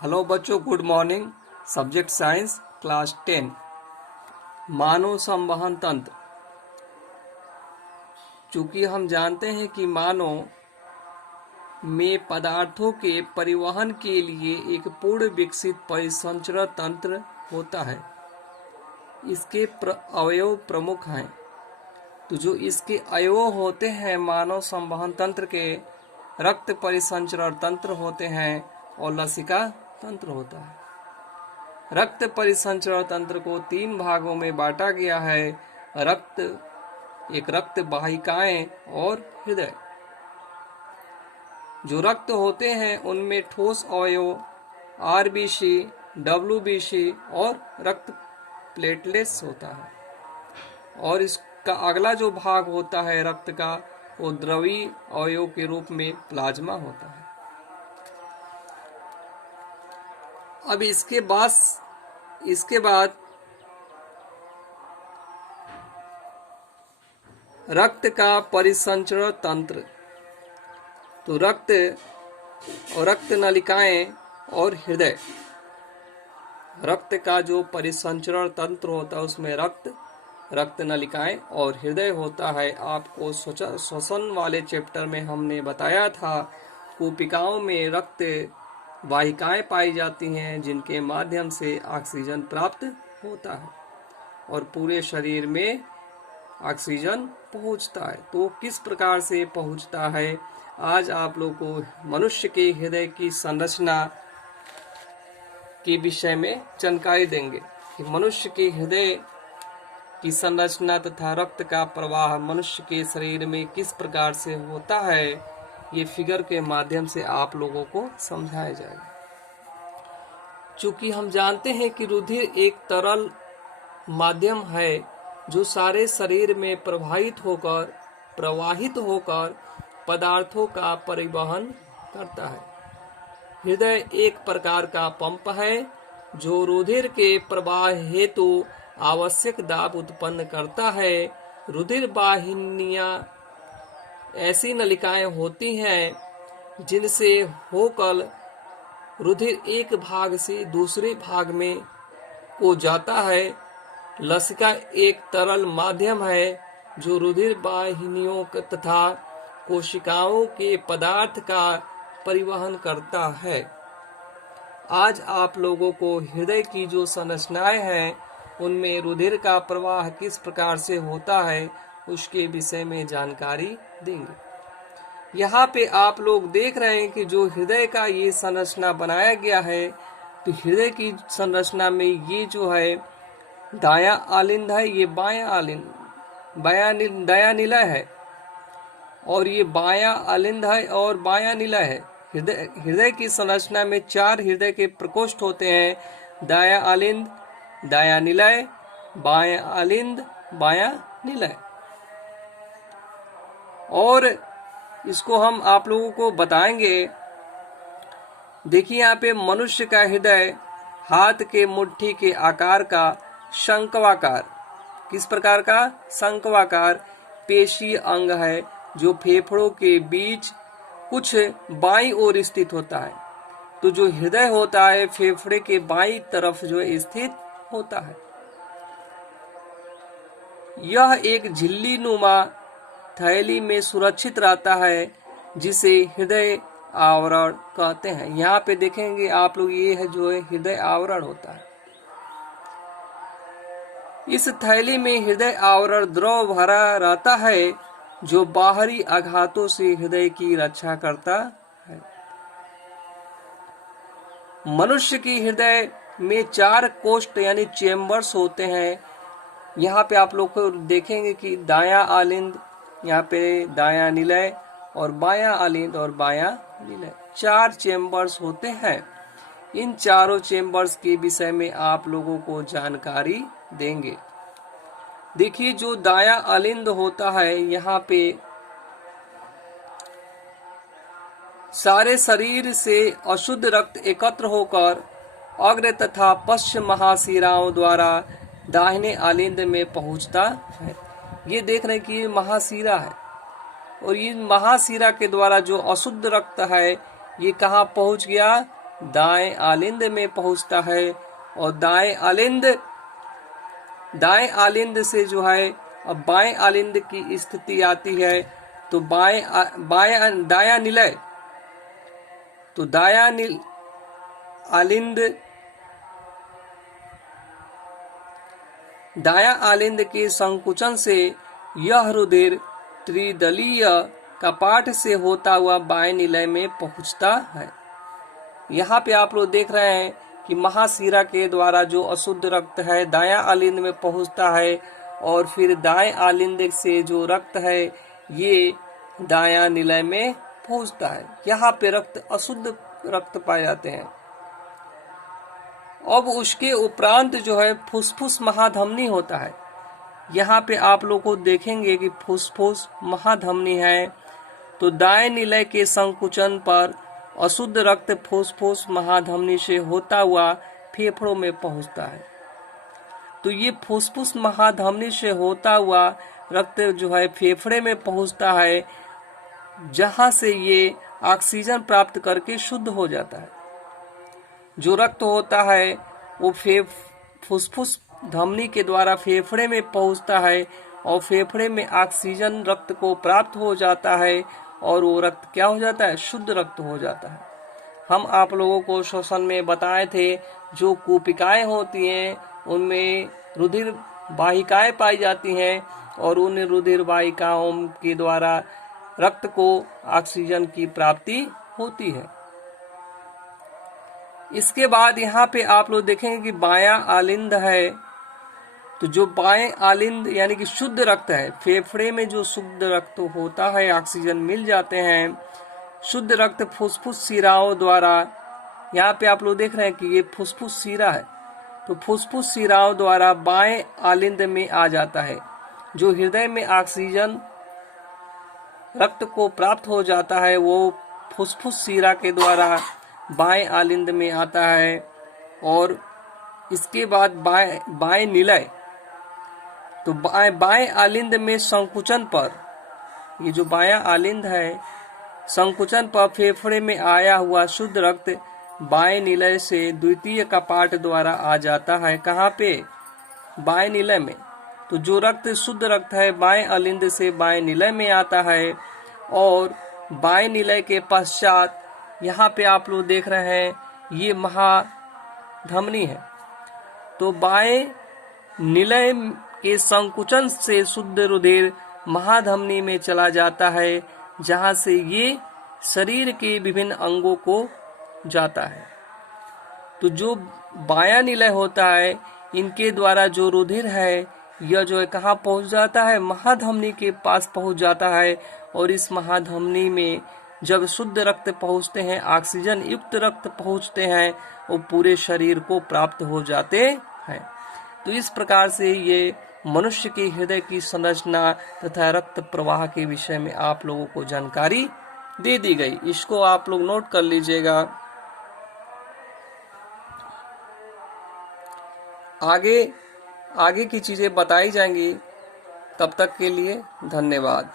Hello बच्चों, good morning. Subject science, class 10। मानव संवहन तंत्र। चूंकि हम जानते हैं कि मानव में पदार्थों के परिवहन के लिए एक पूर्ण विकसित परिसंचरण तंत्र होता है। इसके अवयव प्रमुख हैं। तो जो इसके अवयव होते हैं मानव संवहन तंत्र के, रक्त परिसंचरण तंत्र होते हैं और लसिका तंत्र होता है। रक्त परिसंचरण तंत्र को 3 भागों में बांटा गया है। रक्त वाहिकाएं और हृदय। जो रक्त होते हैं उनमें ठोस अवयव आरबीसी, डब्ल्यूबीसी और रक्त प्लेटलेट्स होता है। और इसका अगला जो भाग होता है रक्त का, वो द्रवीय अवयव के रूप में प्लाज्मा होता है। अब इसके बाद रक्त का परिसंचरण तंत्र। तो रक्त और रक्त नलिकाएं और हृदय। रक्त का जो परिसंचरण तंत्र होता है उसमें रक्त नलिकाएं और हृदय होता है। आपको श्वसन वाले चैप्टर में हमने बताया था, कोशिकाओं में रक्त वाहिकाएं पाई जाती हैं जिनके माध्यम से ऑक्सीजन प्राप्त होता है और पूरे शरीर में ऑक्सीजन पहुंचता है। तो किस प्रकार से पहुंचता है, आज आप लोग को मनुष्य के हृदय की संरचना के विषय में जानकारी देंगे कि मनुष्य के हृदय की संरचना तथा रक्त का प्रवाह मनुष्य के शरीर में किस प्रकार से होता है। ये फिगर के माध्यम से आप लोगों को समझाया जाएगा। चूंकि हम जानते हैं कि रुधिर एक तरल माध्यम है जो सारे शरीर में प्रवाहित होकर पदार्थों का परिवहन करता है। हृदय एक प्रकार का पंप है जो रुधिर के प्रवाह हेतु आवश्यक दाब उत्पन्न करता है। रुधिर वाहिनियां ऐसी नलिकाएं होती हैं जिनसे होकर रुधिर एक भाग से दूसरे भाग में को जाता है। लसिका एक तरल माध्यम है जो रुधिर वाहिनियों तथा कोशिकाओं के पदार्थ का परिवहन करता है। आज आप लोगों को हृदय की जो संरचनाएं हैं उनमें रुधिर का प्रवाह किस प्रकार से होता है उसके विषय में जानकारी देंगे। यहाँ पे आप लोग देख रहे हैं कि जो हृदय का ये संरचना बनाया गया है, तो हृदय की संरचना में ये जो है दायां आलिंद है, ये दायां निलय है, और ये बायां आलिंद है और बायां निलय है। हृदय की संरचना में 4 हृदय के प्रकोष्ठ होते हैं, दायां आलिंद, दायां निलय, बायां आलिंद, बायां निलय। और इसको हम आप लोगों को बताएंगे। देखिए यहाँ पे मनुष्य का हृदय हाथ के मुट्ठी के आकार का शंक्वाकार, किस प्रकार का शंक्वाकार पेशीय अंग है जो फेफड़ों के बीच कुछ बाईं ओर स्थित होता है। तो जो हृदय होता है फेफड़े के बाईं तरफ जो स्थित होता है। यह एक झिल्ली नुमा थैली में सुरक्षित रहता है जिसे हृदय आवरण कहते हैं। यहाँ पे देखेंगे आप लोग, ये है जो है हृदय आवरण होता है। इस थैली में हृदय आवरण द्रव भरा रहता है जो बाहरी आघातों से हृदय की रक्षा करता है। मनुष्य की हृदय में 4 कोष्ठ यानी चेम्बर्स होते हैं। यहाँ पे आप लोग को देखेंगे कि दायां आलिंद, यहाँ पे दायां निलय और बायां आलिंद और बायां निलय, 4 चेम्बर्स होते हैं। इन चारों चेम्बर्स के विषय में आप लोगों को जानकारी देंगे। देखिए जो दायां आलिंद होता है, यहाँ पे सारे शरीर से अशुद्ध रक्त एकत्र होकर अग्र तथा पश्च महाशिराओं द्वारा दाहिने आलिंद में पहुंचता है। ये देख रहे हैं कि ये महाशिरा है और ये महाशिरा के द्वारा जो अशुद्ध रक्त है ये कहाँ पहुंच गया, दाएं आलिंद में पहुंचता है, और दाएं आलिंद से जो है अब बाएं आलिंद की स्थिति आती है। तो दायां निलय, तो दायां आलिंद के संकुचन से यह रुधिर त्रिदलीय कपाट से होता हुआ बाएं निलय में पहुंचता है। यहाँ पे आप लोग देख रहे हैं कि महाशिरा के द्वारा जो अशुद्ध रक्त है दायां आलिंद में पहुंचता है, और फिर दाएं आलिंद से जो रक्त है ये दायां निलय में पहुंचता है। यहाँ पे अशुद्ध रक्त पाए जाते हैं। अब उसके उपरांत जो है फुसफुस महाधमनी होता है। यहाँ पे आप लोग को देखेंगे कि फुसफुस महाधमनी है। तो दाएं निलय के संकुचन पर अशुद्ध रक्त फुसफुस महाधमनी से होता हुआ फेफड़ों में पहुंचता है। तो ये फुसफुस महाधमनी से होता हुआ रक्त जो है फेफड़े में पहुंचता है, जहां से ये ऑक्सीजन प्राप्त करके शुद्ध हो जाता है। जो रक्त होता है वो फुसफुस धमनी के द्वारा फेफड़े में पहुंचता है, और फेफड़े में ऑक्सीजन रक्त को प्राप्त हो जाता है, और वो रक्त क्या हो जाता है? शुद्ध रक्त हो जाता है। हम आप लोगों को श्वसन में बताए थे, जो कूपिकाएं होती हैं उनमें रुधिर वाहिकाएं पाई जाती हैं, और उन रुधिर वाहिकाओं के द्वारा रक्त को ऑक्सीजन की प्राप्ति होती है। इसके बाद यहाँ पे आप लोग देखेंगे कि बायां आलिंद है। तो जो बाएं आलिंद यानी कि शुद्ध रक्त है, फेफड़े में जो शुद्ध रक्त होता है ऑक्सीजन मिल जाते हैं। शुद्ध रक्त फुसफुस शिराओं द्वारा, यहाँ पे आप लोग देख रहे हैं कि ये फुसफुस शिरा है, तो फुसफुस शिराओं द्वारा बाएं आलिंद में आ जाता है। जो हृदय में ऑक्सीजन रक्त को प्राप्त हो जाता है वो फुसफुस शिरा के द्वारा बाएं आलिंद में आता है। और इसके बाद बाएं निलय, तो बाएं आलिंद में संकुचन पर, ये जो बायां आलिंद है संकुचन पर फेफड़े में आया हुआ शुद्ध रक्त बाएं निलय से द्वितीय कपाट द्वारा आ जाता है। कहाँ पे? बाएं निलय में। तो जो रक्त शुद्ध रक्त है बाएं आलिंद से बाएं निलय में आता है, और बाएं निलय के पश्चात यहाँ पे आप लोग देख रहे हैं ये महाधमनी है। तो बाएं निलय के संकुचन से शुद्ध रुधिर महाधमनी में चला जाता है, जहां से ये शरीर के विभिन्न अंगों को जाता है। तो जो बायां निलय होता है इनके द्वारा जो रुधिर है यह जो है कहाँ पहुंच जाता है? महाधमनी के पास पहुंच जाता है। और इस महाधमनी में जब शुद्ध रक्त पहुंचते हैं, ऑक्सीजन युक्त रक्त पहुंचते हैं, वो पूरे शरीर को प्राप्त हो जाते हैं। तो इस प्रकार से ये मनुष्य के हृदय की संरचना तथा रक्त प्रवाह के विषय में आप लोगों को जानकारी दे दी गई। इसको आप लोग नोट कर लीजिएगा। आगे की चीजें बताई जाएंगी। तब तक के लिए धन्यवाद।